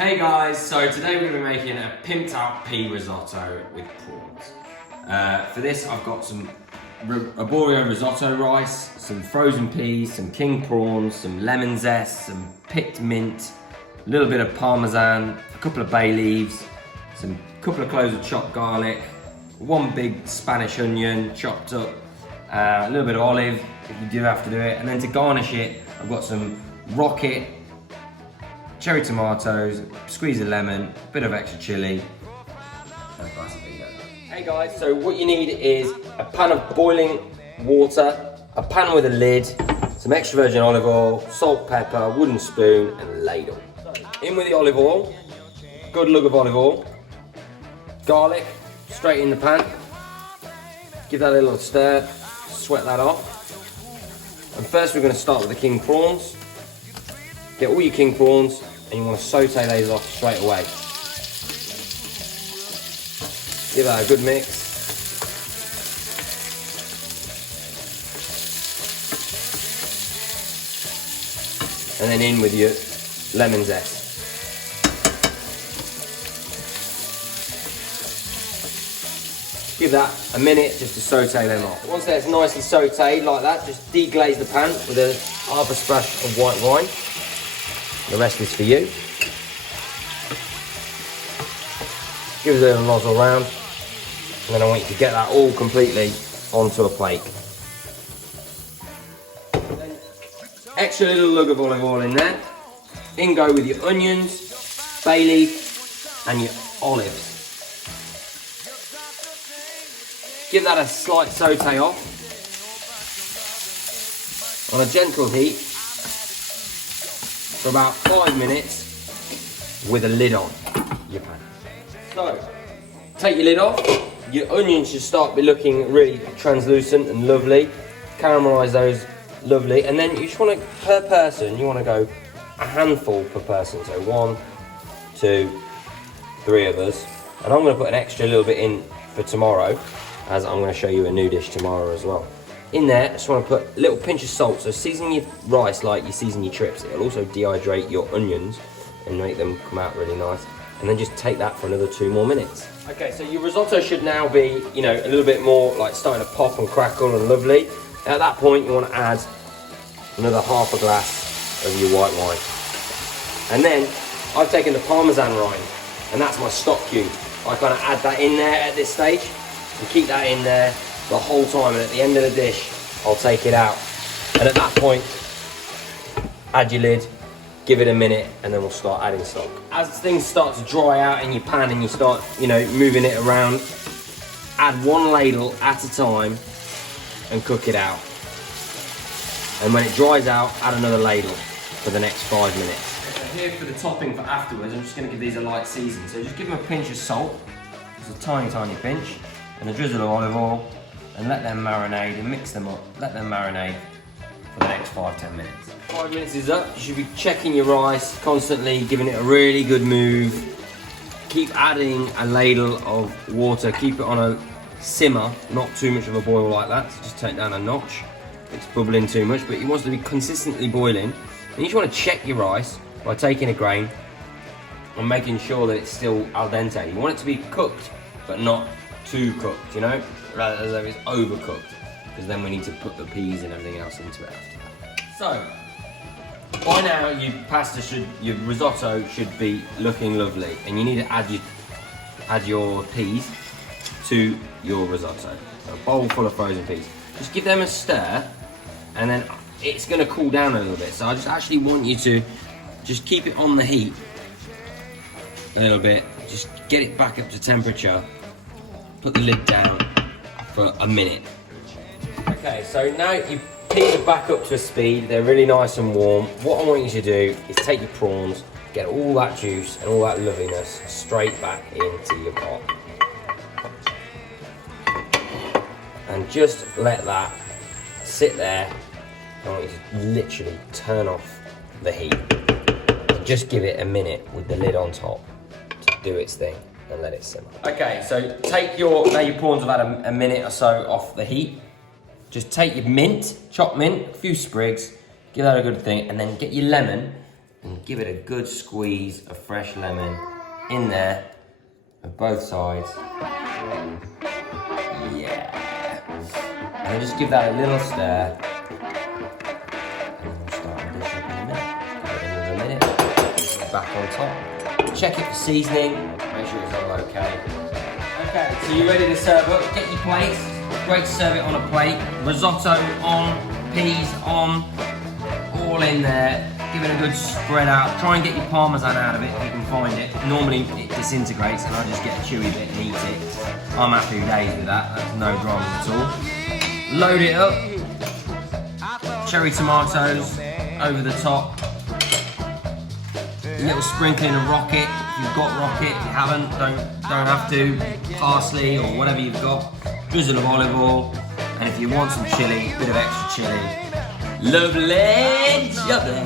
Hey guys, so today we're going to be making a pimped out pea risotto with prawns. For this I've got some arborio risotto rice, some frozen peas, some king prawns, some lemon zest, some picked mint, a little bit of Parmesan, a couple of bay leaves, some couple of cloves of chopped garlic, one big Spanish onion chopped up, a little bit of olive if you do have to do it, and then to garnish it I've got some rocket, cherry tomatoes, squeeze of lemon, a bit of extra chilli, and a glass of vino. Hey guys, so what you need is a pan of boiling water, a pan with a lid, some extra virgin olive oil, salt, pepper, wooden spoon, and a ladle. In with the olive oil, good lug of olive oil, garlic, straight in the pan, give that a little stir, sweat that off. And first we're going to start with the king prawns. Get all your king prawns and you want to saute those off straight away. Give that a good mix. And then in with your lemon zest. Give that a minute just to saute them off. Once that's nicely sauteed like that, just deglaze the pan with a half a splash of white wine. The rest is for you. Give it a little nozzle round, and then I want you to get that all completely onto a plate. Then extra little lug of olive oil in there. In go with your onions, bay leaf, and your olives. Give that a slight saute off on a gentle heat for about 5 minutes with a lid on your pan. So, take your lid off. Your onions should start be looking really translucent and lovely. Caramelise those lovely, and then you just want to, per person, you want to go a handful per person. So 1, 2, 3 of us, and I'm going to put an extra little bit in for tomorrow, as I'm going to show you a new dish tomorrow as well. In there, I just want to put a little pinch of salt. So season your rice like you season your trips. It'll also dehydrate your onions and make them come out really nice. And then just take that for another 2 more minutes. Okay, so your risotto should now be, you know, a little bit more like starting to pop and crackle and lovely. At that point, you want to add another half a glass of your white wine. And then I've taken the Parmesan rind, and that's my stock cube. I kind of add that in there at this stage and keep that in there the whole time, and at the end of the dish I'll take it out, and at that point add your lid, give it a minute, and then we'll start adding stock. As things start to dry out in your pan and you start, you know, moving it around, add 1 ladle at a time and cook it out, and when it dries out add another ladle for the next 5 minutes. Okay, here for the topping for afterwards, I'm just going to give these a light season, so just give them a pinch of salt, just a tiny pinch, and a drizzle of olive oil, and let them marinate and mix them up. Let them marinate for the next 5-10 minutes. 5 minutes is up. You should be checking your rice constantly, giving it a really good move. Keep adding a ladle of water. Keep it on a simmer, not too much of a boil like that. So just take down a notch. It's bubbling too much, but it wants to be consistently boiling. And you just want to check your rice by taking a grain and making sure that it's still al dente. You want it to be cooked, but not too cooked, you know, rather than it's overcooked, because then we need to put the peas and everything else into it after that. So by now your risotto should be looking lovely, and you need to add your peas to your risotto. So a bowl full of frozen peas. Just give them a stir, and then it's going to cool down a little bit. So I just actually want you to just keep it on the heat a little bit. Just get it back up to temperature. Put the lid down for a minute. Okay, so now your peas are back up to a speed. They're really nice and warm. What I want you to do is take your prawns, get all that juice and all that loveliness straight back into your pot. And just let that sit there. I want you to literally turn off the heat. And just give it a minute with the lid on top to do its thing. And let it simmer. Okay, so now your prawns have had a minute or so off the heat. Just take your mint, chopped mint, a few sprigs, give that a good thing, and then get your lemon and give it a good squeeze of fresh lemon in there of both sides. Yeah. And just give that a little stir. And we'll start the dish up in a minute. Give it another minute. Back on top. Check it for seasoning. Make sure it's all okay. Okay, so you're ready to serve up. Get your plates. Great to serve it on a plate. Risotto on, peas on, all in there. Give it a good spread out. Try and get your Parmesan out of it if you can find it. Normally it disintegrates and I just get a chewy bit and eat it. I'm happy days with that. That's no drama at all. Load it up. Cherry tomatoes over the top. A little sprinkling of rocket. If you've got rocket, if you haven't, don't have to. Parsley or whatever you've got. Drizzle of olive oil. And if you want some chilli, a bit of extra chilli. Lovely, jubbly.